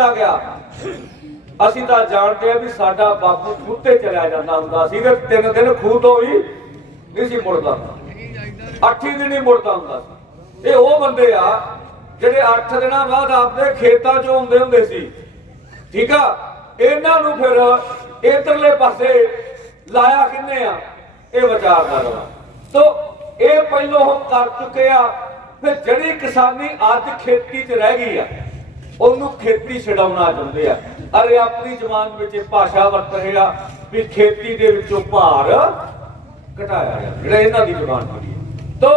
ਕੀਤਾ ਗਿਆ? ਅਸੀਂ ਤਾਂ ਜਾਣਦੇ ਆ ਵੀ ਸਾਡਾ ਬਾਪੂ ਖੂਹ ਤੇ ਚਲਿਆ ਜਾਂਦਾ ਹੁੰਦਾ ਸੀ ਤੇ ਤਿੰਨ ਦਿਨ ਖੂਹ ਤੋਂ ਹੀ ਨਹੀਂ ਸੀ ਮੁੜਦਾ ਅੱਠੀ ਦਿਨ ਹੀ ਮੁੜਦਾ ਹੁੰਦਾ ਸੀ। ਇਹ ਉਹ ਬੰਦੇ ਆ ਜਿਹੜੇ 8 ਦਿਨਾਂ ਬਾਅਦ ਆਪਣੇ ਖੇਤਾਂ 'ਚੋਂ ਆਉਂਦੇ ਹੁੰਦੇ ਸੀ। ਠੀਕ ਆ? ਇਹਨਾਂ ਨੂੰ ਫਿਰ ਇਧਰਲੇ ਪਾਸੇ ਲਾਇਆ ਕਿੰਨੇ ਆ? ਇਹ ਵਿਚਾਰ ਵਾ ਤੋ ਇਹ ਪਹਿਲੋਂ ਉਹ ਕਰ ਚੁੱਕੇ ਆ, ਫਿਰ ਜਿਹੜੀ ਕਿਸਾਨੀ ਅੱਜ ਖੇਤੀ 'ਚ ਰਹਿ ਗਈ ਆ ਉਹਨੂੰ ਖੇਤੀ ਛਡਾਉਣਾ ਚਾਹੁੰਦੇ ਆ। ਅਰੇ ਆਪਣੀ ਜ਼ਬਾਨ ਵਿੱਚ ਇਹ ਭਾਸ਼ਾ ਵਰਤ ਰਹੇ ਆ ਵੀ ਖੇਤੀ ਦੇ ਵਿੱਚੋਂ ਭਾਰ ਘਟਾਇਆ ਜਾ ਜਿਹੜਾ ਇਹਨਾਂ ਦੀ ਜ਼ਬਾਨ ਬਣੀ ਤੋ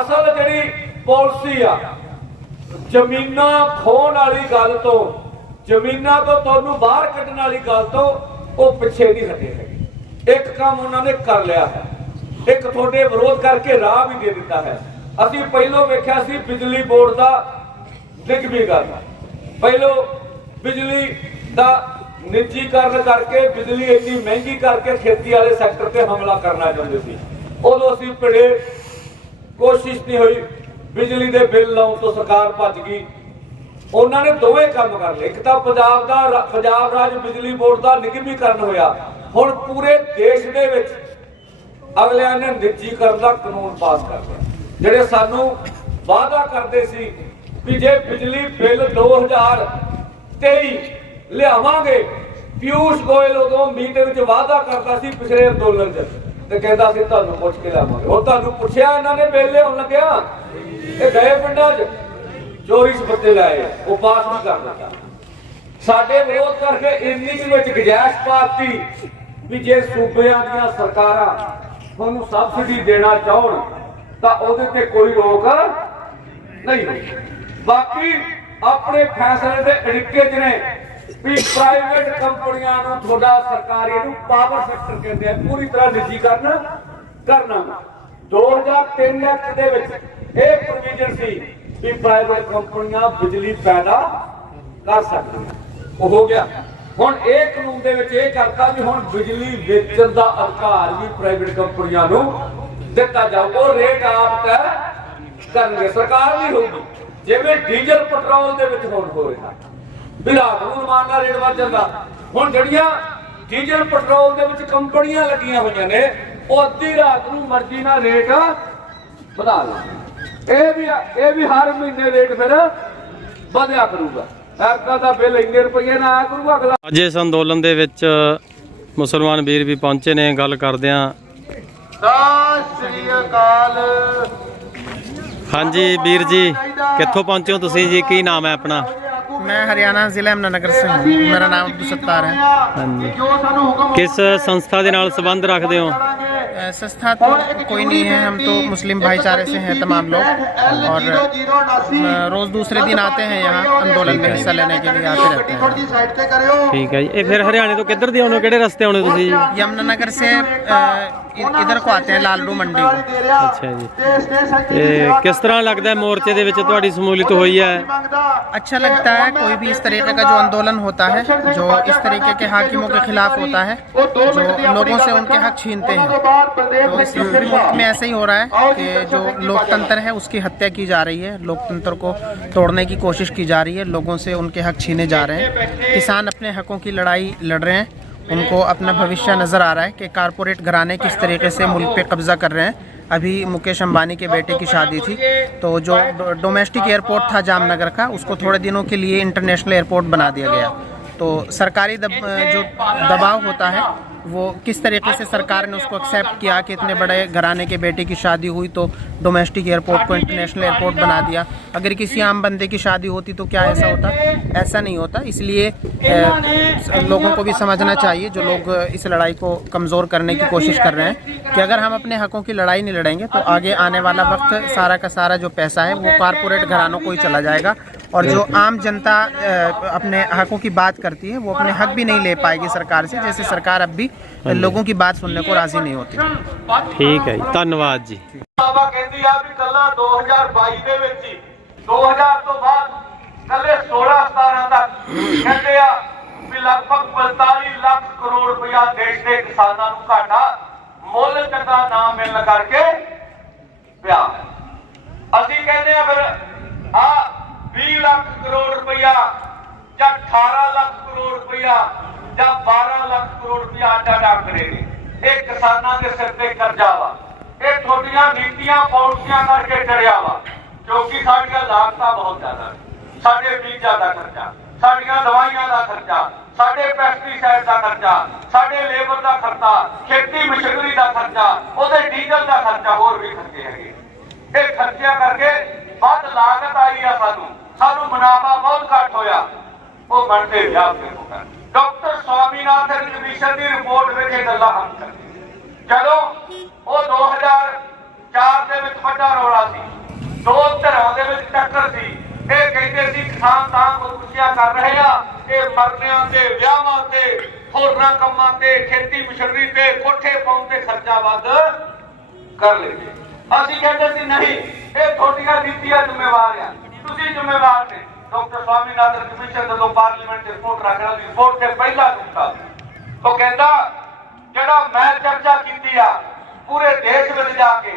ਅਸਲ ਜਿਹੜੀ ਪਾਲਿਸੀ ਆ, ਜ਼ਮੀਨਾਂ ਖੋਣ ਵਾਲੀ ਗੱਲ ਤੋਂ, ਜ਼ਮੀਨਾਂ ਤੋਂ ਤੁਹਾਨੂੰ ਬਾਹਰ ਕੱਢਣ ਵਾਲੀ ਗੱਲ ਤੋਂ ਉਹ ਪਿੱਛੇ ਨਹੀਂ ਹਟੇ ਹੈਗੇ। ਇੱਕ ਕੰਮ ਉਹਨਾਂ ਨੇ ਕਰ ਲਿਆ ਹੈ। ਇੱਕ ਤੁਹਾਡੇ ਵਿਰੋਧ ਕਰਕੇ ਰਾਹ ਵੀ ਦੇ ਦਿੱਤਾ ਹੈ। ਅਸੀਂ ਪਹਿਲੋਂ ਵੇਖਿਆ ਸੀ ਬਿਜਲੀ ਬੋਰਡ ਦਾ ਨਿਗਮੀ ਕਰਨਾ ਪਹਿਲੋ ਬਿਜਲੀ ਦਾ ਨਿੱਜੀਕਰਨ ਕਰਕੇ, ਬਿਜਲੀ ਇੰਨੀ ਮਹਿੰਗੀ ਕਰਕੇ ਖੇਤੀ ਵਾਲੇ ਸੈਕਟਰ ਤੇ ਹਮਲਾ ਕਰਨਾ ਚਾਹੁੰਦੇ ਸੀ। ਉਦੋਂ ਅਸੀਂ ਭਿੜੇ, ਕੋਸ਼ਿਸ਼ ਨਹੀਂ ਹੋਈ, ਬਿਜਲੀ ਦੇ ਬਿੱਲ ਲਾਉਣ ਤੋਂ ਸਰਕਾਰ ਭੱਜ ਗਈ। ਉਹਨਾਂ ਨੇ ਦੋਵੇਂ ਕੰਮ ਕਰ ਲਏ। ਇੱਕ ਤਾਂ ਪੰਜਾਬ ਦਾ ਪੰਜਾਬ ਰਾਜ ਬਿਜਲੀ ਬੋਰਡ ਦਾ ਨਿਗਮੀਕਰਨ ਹੋਇਆ। ਹੁਣ ਪੂਰੇ ਦੇਸ਼ ਦੇ ਵਿੱਚ ਅਗਲਿਆਂ ਨੇ ਨਿੱਜੀਕਰਨ ਦਾ ਕਾਨੂੰਨ ਪਾਸ ਕਰ ਲਿਆ। ਜਿਹੜੇ ਸਾਨੂੰ ਵਾਅਦਾ ਕਰਦੇ ਸੀ ਵੀ ਜੇ ਬਿਜਲੀ ਬਿੱਲ 2023 ਲਿਆਵਾਂਗੇ। ਪਿਊਸ਼ ਗੋਇਲ ਉਦੋਂ ਮੀਟਿੰਗ ਵਿੱਚ ਵਾਅਦਾ ਕਰਦਾ ਸੀ ਪਿਛਲੇ ਅੰਦੋਲਨ 'ਚ ਤੇ ਕਹਿੰਦਾ ਸੀ, ਤੁਹਾਨੂੰ ਪੁੱਛ ਕੇ ਲਾਵਾਂਗੇ ਉਹ ਤੁਹਾਨੂੰ ਪੁੱਛਿਆ ਇਹਨਾਂ ਨੇ ਬਿੱਲ ਲਿਆਉਣ ਲੱਗਿਆ? ਇਹ ਗਏ ਪਿੰਡਾਂ 'ਚ। ਚੋਰੀ ਸਪੱਤੇ ਲਾਏ ਉਹ ਪਾਸ ਨਹੀਂ ਕਰ ਦਿੱਤਾ। ਸਾਡੇ ਵਿਰੋਧ ਕਰਕੇ ਇੰਨੀ ਕੁ ਵਿੱਚ ਗੁਜਾਇਸ਼ ਪਾਤੀ ਵੀ ਜੇ ਸੂਬਿਆਂ ਦੀਆਂ ਸਰਕਾਰਾਂ ਤੁਹਾਨੂੰ ਸਬਸਿਡੀ ਦੇਣਾ ਚਾਹਣ, ਤਾਂ ਉਹਦੇ ਤੇ ਕੋਈ ਰੋਕ ਨਹੀਂ ਹੋਈ ਬਾਕੀ ਆਪਣੇ ਫੈਸਲੇ ਦੇ ਅੜਿੱਕੇ ਚ ਨੇ ਵੀ ਪ੍ਰਾਈਵੇਟ ਕੰਪਨੀਆਂ ਨੂੰ ਤੁਹਾਡਾ ਸਰਕਾਰੀ ਨੂੰ ਪਾਵਰ ਸੈਕਟਰ ਕਹਿੰਦੇ ਆ, ਪੂਰੀ ਤਰ੍ਹਾਂ ਨਿੱਜੀਕਰਨ ਕਰਨਾ 2003 ਐਕਟ ਦੇ ਵਿੱਚ ਇਹ ਪ੍ਰੋਵੀਜ਼ਨ ਸੀ ਵੀ ਪ੍ਰਾਈਵੇਟ ਕੰਪਨੀਆਂ ਬਿਜਲੀ ਪੈਦਾ ਕਰ ਸਕਦੀਆਂ। ਉਹ ਹੋ ਗਿਆ। ਹੁਣ ਇਹ ਕਾਨੂੰਨ ਦੇ ਵਿੱਚ ਇਹ ਕਰਤਾ ਵੀ ਹੁਣ ਬਿਜਲੀ ਵੇਚਣ ਦਾ ਅਧਿਕਾਰ ਵੀ ਪ੍ਰਾਈਵੇਟ ਕੰਪਨੀਆਂ ਨੂੰ ਦਿੱਤਾ ਜਾਊਗਾ ਉਹ ਰੇਟ ਆਪ ਤੈਅ ਕਰਨਗੇ। ਸਰਕਾਰ ਵੀ ਹੋਊਗੀ। ਜਿਵੇਂ ਡੀਜ਼ਲ ਪੈਟਰੋਲ ਦੇ ਵਿੱਚ ਹੁਣ ਹੋ ਰਿਹਾ। ਵੀ ਰਾਤ ਨੂੰ ਮਾਨ ਦਾ ਰੇਟ ਵੱਧ ਜਾਂਦਾ। ਹੁਣ ਜਿਹੜੀਆਂ ਡੀਜ਼ਲ ਪੈਟਰੋਲ ਦੇ ਵਿੱਚ ਕੰਪਨੀਆਂ ਲੱਗੀਆਂ ਹੋਈਆਂ ਨੇ ਉਹ ਅੱਧੀ ਰਾਤ ਨੂੰ ਮਰਜ਼ੀ ਨਾਲ ਰੇਟ ਵਧਾ ਲੈਂਦੇ ਇਹ ਵੀ ਇਹ ਵੀ ਹਰ ਮਹੀਨੇ ਰੇਟ ਫਿਰ ਵਧਿਆ ਕਰੂਗਾ। ਐਰਕਾ ਦਾ ਬਿੱਲ ਇੰਨੇ ਰੁਪਏ ਨਾ ਆਇਆ ਕਰੂਗਾ ਅਗਲਾ। ਅੱਜ ਇਸ ਅੰਦੋਲਨ ਦੇ ਵਿੱਚ ਮੁਸਲਮਾਨ ਵੀਰ ਵੀ ਪਹੁੰਚੇ ਨੇ। ਗੱਲ ਕਰਦੇ ਹਾਂ ਸਤਿ ਸ੍ਰੀ ਅਕਾਲ। ਹਾਂਜੀ ਵੀਰ ਜੀ ਕਿੱਥੋਂ ਪਹੁੰਚੇ ਹੋ ਤੁਸੀਂ ਜੀ ਕੀ ਨਾਮ ਹੈ ਆਪਣਾ मैं हरियाणा जिला यमुनानगर से हूँ मेरा नाम अब्दुल सत्तार है ਹਾਂਜੀ ਜੋ ਸਾਨੂੰ ਹੁਕਮ ਕਿਸ ਸੰਸਥਾ ਦੇ ਨਾਲ ਸੰਬੰਧ ਰੱਖਦੇ ਹੋ अ, संस्था तो कोई नहीं है हम तो मुस्लिम भाईचारे से हैं तमाम लोग और अ, रोज दूसरे दिन आते हैं यहाँ आंदोलन में हिस्सा लेने के लिए आते रहते हैं ਦੀ ਸਾਈਡ ਤੇ ਕਰਿਓ ਠੀਕ ਹੈ ਜੀ ਇਹ ਫਿਰ ਹਰਿਆਣੇ ਤੋਂ ਕਿੱਧਰ ਦੀ ਆਉਂਦੇ ਹੋ ਕਿਹੜੇ ਰਸਤੇ ਆਉਂਦੇ ਹੋ ਤੁਸੀਂ ਜੀ यमुनानगर से अ, इ- इधर को आते हैं लालडू मंडी को ਅੱਛਾ ਜੀ ਤੇ ਕਿਸ ਤਰ੍ਹਾਂ ਲੱਗਦਾ ਹੈ ਮੋਰਚੇ ਦੇ ਵਿੱਚ ਤੁਹਾਡੀ ਸ਼ਮੂਲੀਅਤ ਹੋਈ ਹੈ अच्छा लगता है कोई भी इस तरीके का जो आंदोलन होता है जो इस तरीके के हाकिमों के खिलाफ होता है जो लोगों से उनके हक छीनते हैं तो इस मुल्क में ऐसा ही हो रहा है कि जो लोकतंत्र है उसकी हत्या की जा रही है लोकतंत्र को तोड़ने की कोशिश की जा रही है लोगों से उनके हक छीने जा रहे हैं किसान अपने हकों की लड़ाई लड़ रहे हैं उनको अपना भविष्य नज़र आ रहा है कि कारपोरेट घराने किस तरीके से मुल्क पे कब्जा कर रहे हैं। अभी मुकेश अंबानी के बेटे की शादी थी तो जो डोमेस्टिक एयरपोर्ट था जामनगर का उसको थोड़े दिनों के लिए इंटरनेशनल एयरपोर्ट बना दिया गया। तो सरकारी दब, जो दबाव होता है वो किस तरीके से सरकार ने उसको एक्सेप्ट किया कि इतने बड़े घराने के बेटे की शादी हुई तो डोमेस्टिक एयरपोर्ट को इंटरनेशनल एयरपोर्ट बना दिया? अगर किसी आम बंदे की शादी होती तो क्या ऐसा होता? ऐसा नहीं होता। इसलिए लोगों को भी समझना चाहिए, जो लोग इस लड़ाई को कमज़ोर करने की कोशिश कर रहे हैं, कि अगर हम अपने हकों की लड़ाई नहीं लड़ेंगे तो आगे आने वाला वक्त सारा का सारा जो पैसा है वो कारपोरेट घरानों को ही चला जाएगा। और जो आम जनता अ, अपने हकों की बात करती है वो अपने हक भी नहीं ले पाएगी सरकार से जैसे सरकार अब भी लोगों की बात सुनने को राज़ी नहीं होती ਠੀਕ ਹੈ ਜੀ ਧੰਨਵਾਦ ਜੀ ਬਾਬਾ ਕਹਿੰਦੀ ਆ ਵੀ ਕੱਲਾ 2022 ਦੇ ਵਿੱਚ ਹੀ 2000 ਤੋਂ ਬਾਅਦ ਕੱਲੇ 16 17 ਤੱਕ ਕਹਿੰਦੇ ਆ ਵੀ ਲਗਭਗ 45 ਲੱਖ ਕਰੋੜ ਰੁਪਇਆ ਦੇਸ਼ ਦੇ ਕਿਸਾਨਾਂ ਨੂੰ ਘਾਟਾ ਮੁੱਲ ਚੰਗਾ ਨਾ ਮਿਲਣ ਕਰਕੇ ਪਿਆ ਅਸੀਂ ਕਹਿੰਦੇ ਆ ਫਿਰ ਆ 20 ਲੱਖ ਕਰੋੜ ਰੁਪਇਆ ਜਾਂ 18 ਲੱਖ ਕਰੋੜ ਰੁਪਇਆ ਜਾਂ 12 ਲੱਖ ਕਰੋੜ ਰੁਪਇਆ ਆਟਾ ਡਾਕ ਨੇ। ਇਹ ਕਿਸਾਨਾਂ ਦੇ ਸਿਰ ਤੇ ਕਰਜ਼ਾ ਵਾ। ਇਹ ਤੁਹਾਡੀਆਂ ਨੀਤੀਆਂ, ਪਾਲਿਸੀਆਂ ਕਰਕੇ ਚੜਿਆ ਵਾ। ਕਿਉਂਕਿ ਸਾਡੀਆਂ ਲਾਗਤਾਂ ਬਹੁਤ ਜ਼ਿਆਦਾ ਨੇ। ਸਾਡੇ ਬੀਜਾਂ ਦਾ ਖਰਚਾ, ਸਾਡੀਆਂ ਦਵਾਈਆਂ ਦਾ ਖਰਚਾ, ਸਾਡੇ ਪੈਸਟੀਸਾਈਡ ਦਾ ਖਰਚਾ, ਸਾਡੇ ਲੇਬਰ ਦਾ ਖਰਚਾ, ਖੇਤੀ ਮਸ਼ੀਨਰੀ ਦਾ ਖਰਚਾ, ਉਹਦੇ ਡੀਜ਼ਲ ਦਾ ਖਰਚਾ ਹੋਰ ਵੀ ਖਰਚੇ ਹੈਗੇ ਇਹ ਖਰਚਿਆਂ ਕਰਕੇ ਵੱਧ ਲਾਗਤ ਆਈ ਆ ਸਾਨੂੰ। ਸਾਨੂੰ ਮੁਨਾਫਾ ਬਹੁਤ ਘੱਟ ਹੋਇਆ। ਉਹ ਬਣਦੇ ਵਿਆਹ ਫਿਰ ਹੋ ਗਏ। ਡਾਕਟਰ ਸਵਾਮੀਨਾਥਨ ਕਮਿਸ਼ਨ ਦੀ ਰਿਪੋਰਟ ਵਿੱਚ ਇਹ ਗੱਲਾਂ ਹਮ ਕਰਦੇ ਜਦੋਂ ਉਹ 2004 ਦੇ ਵਿੱਚ ਵੱਡਾ ਰੌਲਾ ਸੀ, ਦੋ ਧਿਰਾਂ ਦੇ ਵਿੱਚ ਟੱਕਰ ਸੀ, ਇਹ ਕਹਿੰਦੇ ਸੀ, ਕਿਸਾਨ ਤਾਂ ਖੁਦਕੁਸ਼ੀਆਂ ਕਰ ਰਹੇ ਆ, ਇਹ ਮਰਨਿਆਂ ਤੇ, ਵਿਆਹਾਂ ਤੇ, ਹੋਰਨਾਂ ਕੰਮਾਂ ਤੇ, ਖੇਤੀ ਮਸ਼ੀਨਰੀ ਤੇ, ਕੋਠੇ ਪਾਉਣ ਤੇ ਖਰਚਾ ਵੱਧ ਕਰ ਲੈਂਦੇ ਅਸੀਂ ਕਹਿੰਦੇ ਸੀ, ਨਹੀਂ, ਇਹ ਤੁਹਾਡੀਆਂ ਨੀਤੀਆਂ ਜ਼ਿੰਮੇਵਾਰ ਆ। ਤੁਸੀਂ ਜ਼ਿੰਮੇਵਾਰ ਨੇ। ਡਾਕਟਰ ਸਵਾਮੀਨਾਥਨ ਕਮਿਸ਼ਨ ਜਦੋਂ ਪਾਰਲੀਮੈਂਟ ਦੀ ਰਿਪੋਰਟ ਰੱਖਣਾ ਦੀ ਰਿਪੋਰਟ ਤੇ ਪਹਿਲਾ ਦਿੱਤਾ ਉਹ ਕਹਿੰਦਾ, ਜਿਹੜਾ ਮੈਂ ਚਰਚਾ ਕੀਤੀ ਆ, ਪੂਰੇ ਦੇਸ਼ ਵਿੱਚ ਜਾ ਕੇ,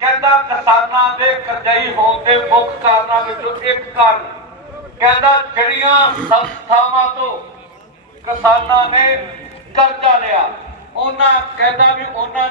ਕਹਿੰਦਾ ਕਿਸਾਨਾਂ ਦੇ ਕਰਜ਼ਈ ਹੋਣ ਦੇ ਮੁੱਖ ਕਾਰਨਾਂ ਵਿੱਚੋਂ ਇੱਕ ਕਾਰਨ। ਕਹਿੰਦਾ ਜਿਹੜੀਆਂ ਸੰਸਥਾਵਾਂ ਤੋਂ ਕਿਸਾਨਾਂ ਨੇ ਕਰਜ਼ਾ ਲਿਆ, ਉਹਨਾਂ ਕਹਿੰਦਾ ਵੀ ਉਹਨਾਂ